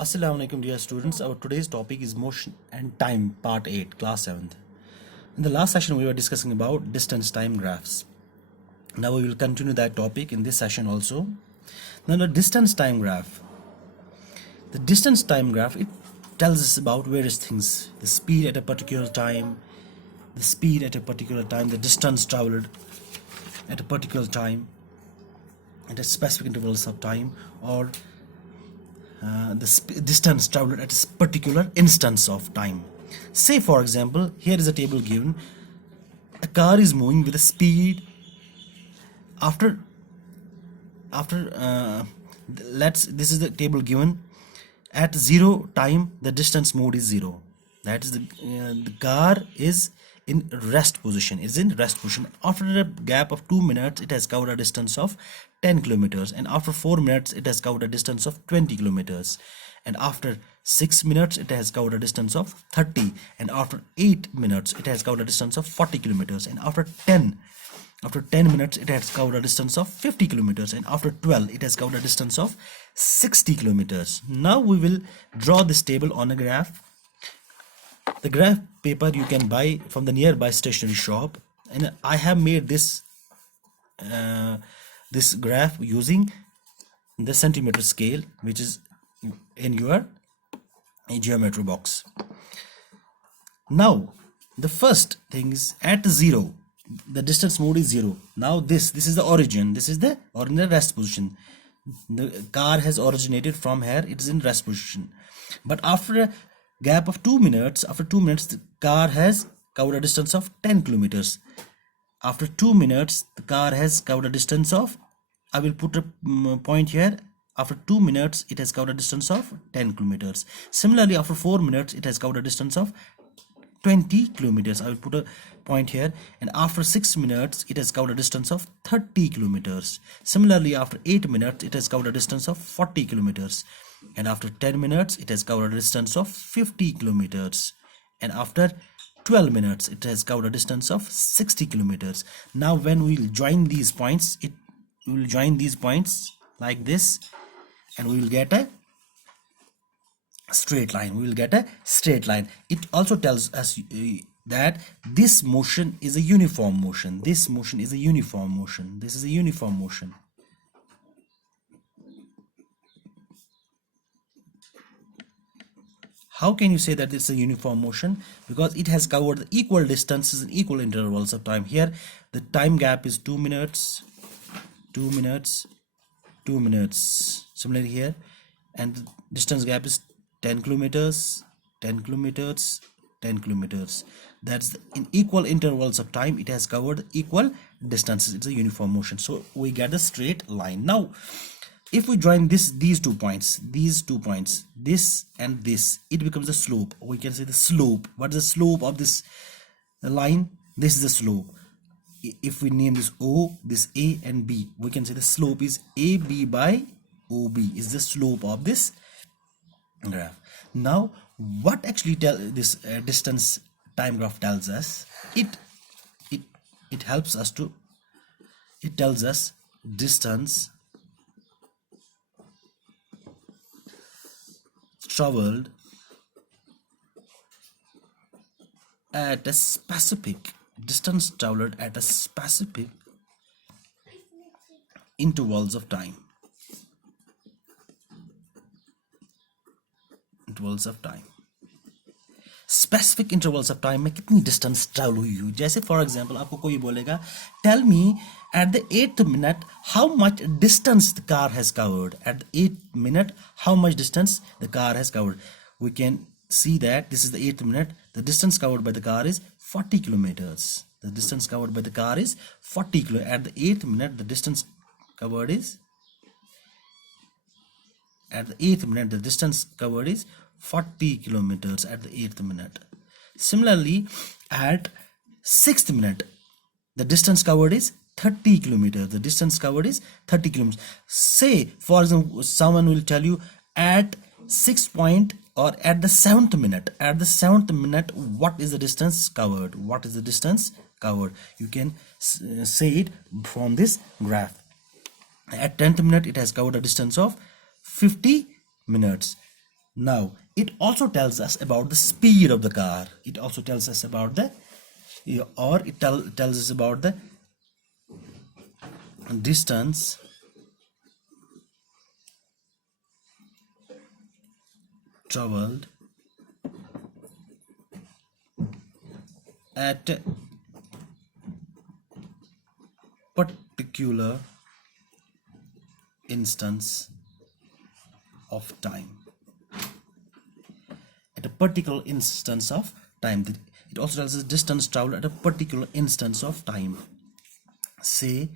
Assalamu alaikum dear students. Our today's topic is motion and time part 8 class 7th. In the last session we were discussing about distance time graphs. Now we will continue that topic in this session also. Now the distance time graph. The distance time graph, it tells us about various things. The speed at a particular time, the distance traveled at a particular time, at a specific intervals of time, or distance traveled at a particular instance of time. Say for example, here is a table given. A car is moving with a speed after this is the table given. At 0 time the distance moved is 0. That is the car is in rest position. After a gap of 2 minutes it has covered a distance of 10 kilometers, and after 4 minutes it has covered a distance of 20 kilometers, and after 6 minutes it has covered a distance of 30, and after 8 minutes it has covered a distance of 40 kilometers, and after 10 minutes it has covered a distance of 50 kilometers, and after 12 it has covered a distance of 60 kilometers. Now we will draw this table on a graph. The graph paper you can buy from the nearby stationery shop, and I have made this graph using the centimeter scale, which is in your geometry box. Now the first thing is at 0 the distance moved is 0. Now this is the origin. This is the original rest position. The car has originated from here. It is in rest position, but after a gap of 2 minutes, the car has covered a distance of 10 kilometers. After 2 minutes the car has covered a distance of, I will put a point here. After 2 minutes it has covered a distance of 10 kilometers. Similarly, after 4 minutes it has covered a distance of 20 kilometers. I will put a point here. And after 6 minutes it has covered a distance of 30 kilometers. Similarly, after 8 minutes it has covered a distance of 40 kilometers, and after 10 minutes it has covered a distance of 50 kilometers, and after 12 minutes it has covered a distance of 60 kilometers. Now when we will join these points, we will join these points like this, and we will get a straight line. It also tells us that this motion is a uniform motion. This is a uniform motion. How can you say that it's a uniform motion? Because it has covered equal distances in equal intervals of time. Here the time gap is 2 minutes, 2 minutes, 2 minutes. Similarly here, and the distance gap is 10 kilometers, 10 kilometers, 10 kilometers. That's in equal intervals of time it has covered equal distances. It's a uniform motion, so we get a straight line. Now if we join these two points, this and this, it becomes a slope. We can say the slope. What is the slope of this line? This is the slope. If we name this O, this A and B, we can say the slope is AB by OB is the slope of this graph. Now what actually this distance time graph tells us? It helps us to, it tells us distance traveled at a specific intervals of time. Specific intervals of time में कितनी distance travel हुई हो. जैसे for example आपको कोई बोलेगा, tell me at the 8th minute how much distance the car has covered. At the 8th minute how much distance the car has covered. We can see that this is the 8th minute. The distance covered by the car is 40 kilometers. At the 8th minute the distance covered is, at the 8th minute the distance covered is 40 kilometers at the 8th minute. Similarly, at 6th minute the distance covered is 30 kilometers. Say for example someone will tell you at 6 point or at the 7th minute what is the distance covered. You can say it from this graph. At 10th minute it has covered a distance of 50 minutes. Now, it also tells us about the speed of the car. It also tells us about the, or it tells us about the distance traveled at a particular instance of time. At a particular instance of time. It also tells us distance traveled at a particular instance of time. Say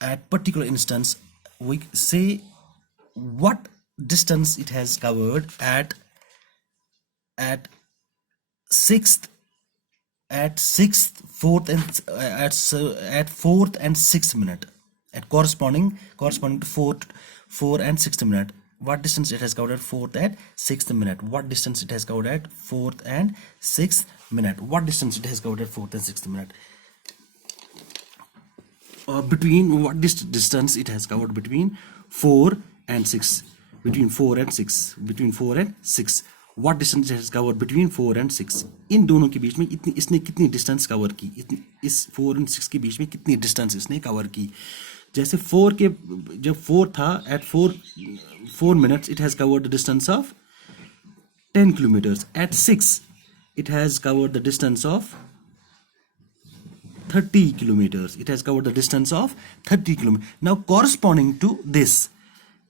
at particular instance, we say what distance it has covered at sixth, fourth and at fourth and sixth minute, at corresponding to four and sixth minute. What distance it has covered at fourth and sixth minute? What distance it has covered at fourth and sixth minute? What distance it has covered at fourth and sixth minute? Between what distance it has covered between 4 and 6, between 4 and 6, between 4 and 6. What distance it has covered between 4 and 6? इन दोनों के बीच में इतनी इसने कितनी distance cover की, इतनी इस 4 and 6 के बीच में कितनी डिस्टेंस इसने कवर की? जैसे 4 के जब 4 था, at 4 minutes it has covered the distance of 10 kilometers. At 6 it has covered the distance of 30 kilometers. It has covered the distance of 30 kilometers. Now corresponding to this,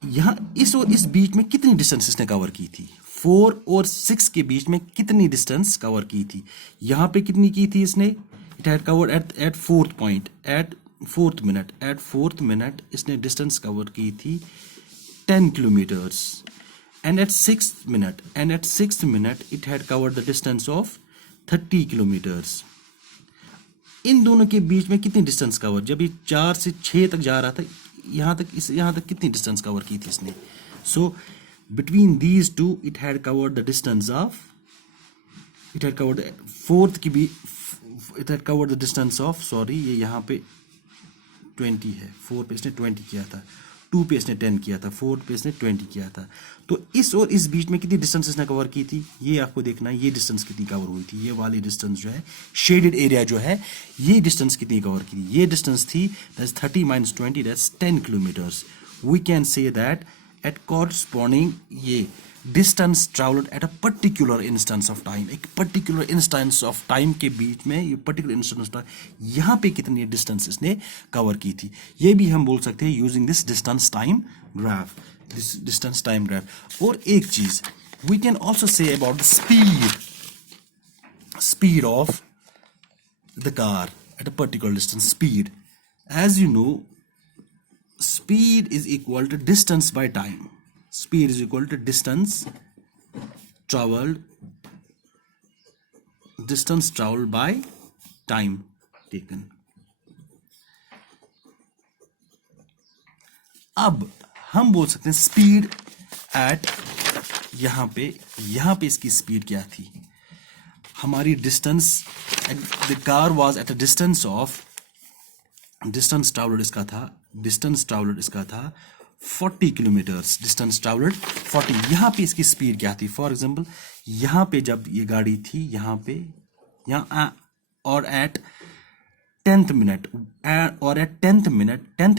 यहाँ इस और इस बीच में कितनी डिस्टेंस इसने कवर की थी? 4 और 6 के बीच में कितनी डिस्टेंस कवर की थी? यहाँ पे कितनी की थी इसने? It had covered at fourth point, at fourth minute इसने डिस्टेंस कवर की थी 10 kilometers. And at sixth minute it had covered the distance of 30 kilometers. इन दोनों के बीच में कितनी डिस्टेंस कवर, जब ये 4 से 6 तक जा रहा था, यहाँ तक कितनी डिस्टेंस कवर की थी इसने? So between these two it had covered the distance of, it had covered fourth की भी, it had covered the distance of, sorry ये यहाँ पे 20 है, 4 पे इसने 20 किया था, 2 पे इसने 10 किया था, 4 पे इसने 20 किया था. तो इस और इस बीच में कितनी डिस्टेंस इसने कवर की थी, ये आपको देखना है. ये डिस्टेंस कितनी कवर हुई थी, ये वाली डिस्टेंस जो है, शेडेड एरिया जो है, ये डिस्टेंस कितनी कवर की थी? ये डिस्टेंस थी, that's 30 minus 20, that's 10 kilometers. We can say that at corresponding ये distance travelled at a particular instance of time. एक पर्टिकुलर इंस्टेंस ऑफ टाइम के बीच में, ये पर्टिकुलर इंस्टेंस ऑफ टाइम, यहाँ पे कितनी डिस्टेंस इसने कवर की थी, ये भी हम बोल सकते हैं using this distance time graph. और एक चीज we can also say about the speed of the car at a particular distance. Speed, as you know, speed is equal to distance by time. Speed is equal to distance traveled by time taken. अब हम बोल सकते हैं speed at, यहाँ पे इसकी speed क्या थी? हमारी distance, the car was at a distance of, distance travelled इसका था 40 किलोमीटर्स. Distance travelled 40. यहाँ पे इसकी स्पीड क्या थी? फॉर एग्जांपल यहाँ पे जब ये गाड़ी थी, और एट 10th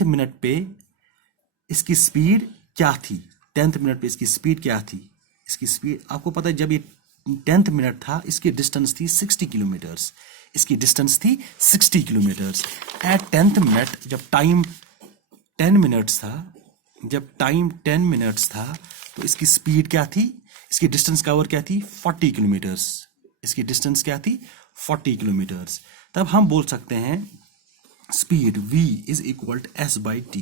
मिनट पे इसकी स्पीड क्या थी? 10th मिनट पे इसकी स्पीड क्या थी? इसकी स्पीड आपको पता है, जब ये 10th मिनट था, इसकी डिस्टेंस थी 60 किलोमीटर्स. इसकी डिस्टेंस थी 60 किलोमीटर्स. एट 10th मिनट, जब टाइम 10 मिनट्स था, तो इसकी स्पीड क्या थी? इसकी डिस्टेंस कवर क्या थी? 40 किलोमीटर्स. इसकी डिस्टेंस क्या थी? 40 किलोमीटर्स. तब हम बोल सकते हैं speed V is equal to S by T.